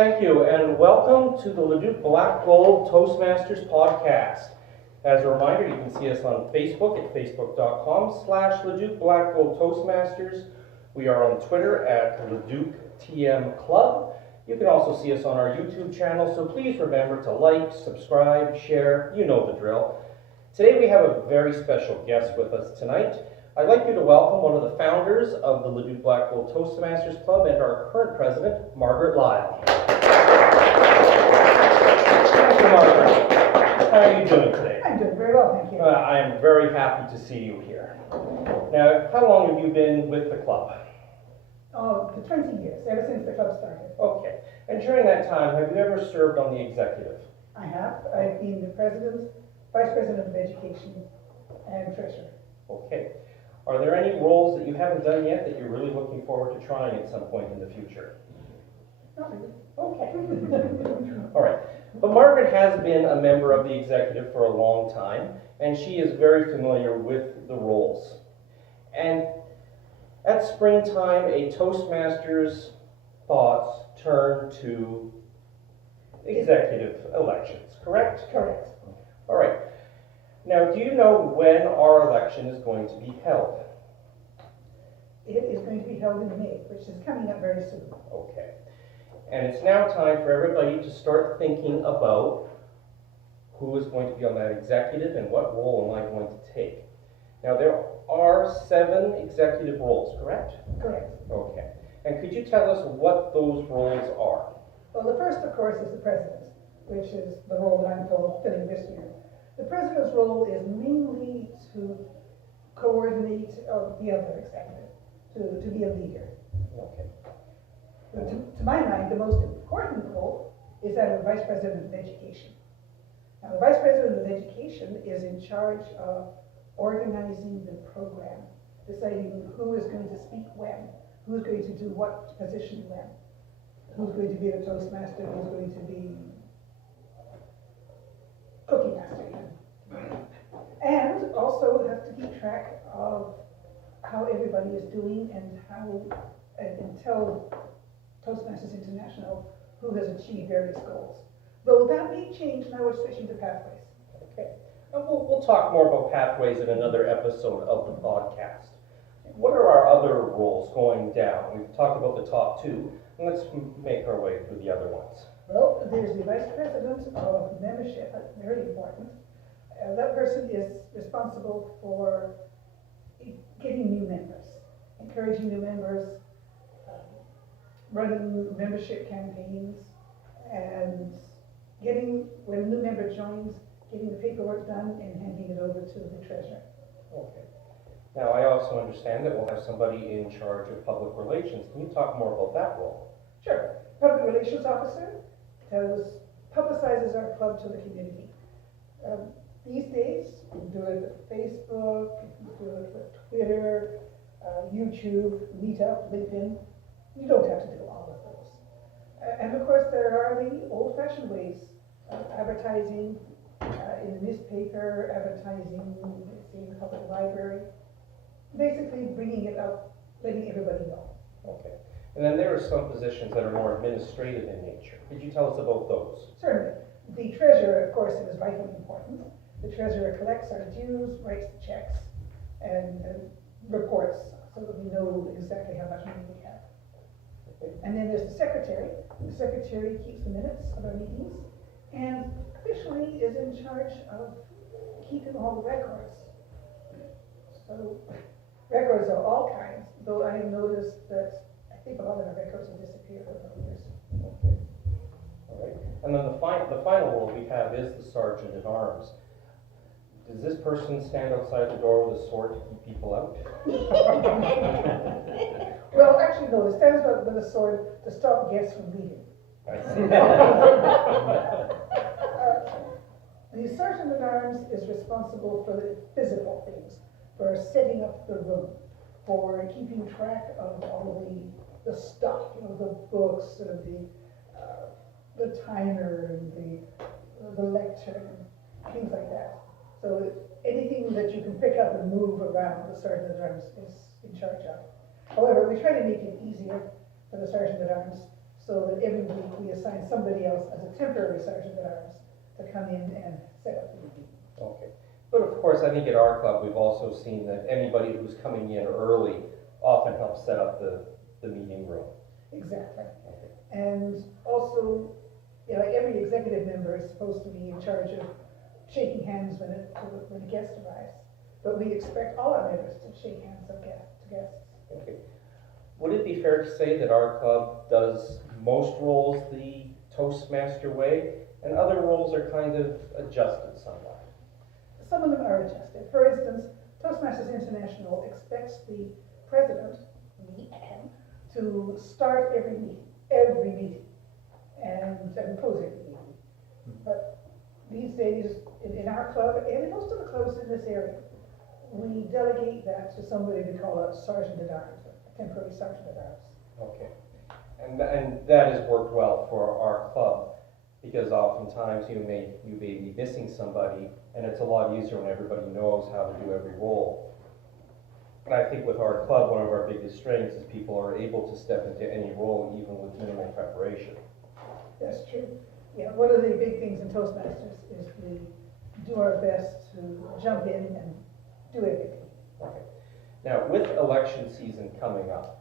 Thank you, and welcome to the Leduc Blackgold Toastmasters podcast. As a reminder, you can see us on Facebook at facebook.com/Leduc Blackgold Toastmasters. We are on Twitter at Leduc TM Club. You can also see us on our YouTube channel, so please remember to like, subscribe, share, you know the drill. Today we have a very special guest with us tonight. I'd like you to welcome one of the founders of the Leduc Blackgold Toastmasters Club and our current president, Margaret Lyall. Thank you, Margaret. How are you doing today? I'm doing very well, thank you. I am very happy to see you here. Now, how long have you been with the club? Oh, for 20 years, ever since the club started. Okay. And during that time, have you ever served on the executive? I have. I've been the president, vice president of education, and treasurer. Okay. Are there any roles that you haven't done yet that you're really looking forward to trying at some point in the future? Not really. Okay. All right. But Margaret has been a member of the executive for a long time, and she is very familiar with the roles. And at springtime, a Toastmasters thoughts turn to executive elections, correct? Correct. All right. Now, do you know when our election is going to be held? It is going to be held in May, which is coming up very soon. Okay. And it's now time for everybody to start thinking about who is going to be on that executive and what role am I going to take. Now, there are 7 executive roles, correct? Correct. Okay. And could you tell us what those roles are? Well, the first, of course, is the president, which is the role that I'm fulfilling this year. The president's role is mainly to coordinate the other executive, to be a leader. Okay. But to my mind, the most important role is that of the vice president of education. Now, the vice president of education is in charge of organizing the program, deciding who is going to speak when, who's going to do what position when, who's going to be the Toastmaster, who's going to be cookie master even. And also has to keep track of how everybody is doing and tell Toastmasters International who has achieved various goals. Though that may change now we're switching to pathways. Okay. And we'll talk more about pathways in another episode of the podcast. What are our other roles going down? We've talked about the top 2. Let's make our way through the other ones. Well, there's the vice president of membership. That's very important. That person is responsible for getting new members, encouraging new members, running membership campaigns, and when a new member joins, getting the paperwork done and handing it over to the treasurer. Okay. Now, I also understand that we'll have somebody in charge of public relations. Can you talk more about that role? Sure. Public relations officer publicizes our club to the community. These days, you can do it with Facebook, you can do it with Twitter, YouTube, Meetup, LinkedIn. You don't have to do all of those. And of course, there are the old-fashioned ways of advertising in the newspaper, advertising in the public library, basically bringing it up, letting everybody know. Okay. And then there are some positions that are more administrative in nature. Could you tell us about those? Certainly. The treasurer, of course, is vitally important. The treasurer collects our dues, writes the checks, and reports so that we know exactly how much money we have. And then there's the secretary. The secretary keeps the minutes of our meetings and officially is in charge of keeping all the records. So records of all kinds, though I have noticed that I think a lot of the records have disappeared over the years. Okay. All right. And then the final role we have is the sergeant at arms. Does this person stand outside the door with a sword to keep people out? Well, actually, no. It stands up with a sword to stop guests from leaving. I see. The sergeant at arms is responsible for the physical things, for setting up the room, for keeping track of all the stuff, the books and the timer and the lecture and things like that. So anything that you can pick up and move around, the sergeant at arms is in charge of. However, we try to make it easier for the sergeant at arms so that every week we assign somebody else as a temporary sergeant at arms to come in and set up the meeting. Okay. But of course, I think at our club, we've also seen that anybody who's coming in early often helps set up the meeting room. Exactly. Okay. And also, you know, every executive member is supposed to be in charge of shaking hands when a guest arrives. But we expect all our members to shake hands to guests. Okay. Would it be fair to say that our club does most roles the Toastmaster way, and other roles are kind of adjusted somewhat? Some of them are adjusted. For instance, Toastmasters International expects the president, me, to start every meeting, and close every meeting. But these days, in our club, and in most of the clubs in this area, we delegate that to somebody we call a sergeant at arms, a temporary sergeant at arms. Okay. And that has worked well for our club, because oftentimes you may be missing somebody, and it's a lot easier when everybody knows how to do every role. And I think with our club, one of our biggest strengths is people are able to step into any role, even with minimal preparation. That's true. Yeah, one of the big things in Toastmasters is we do our best to jump in and do everything. Okay. Now, with election season coming up,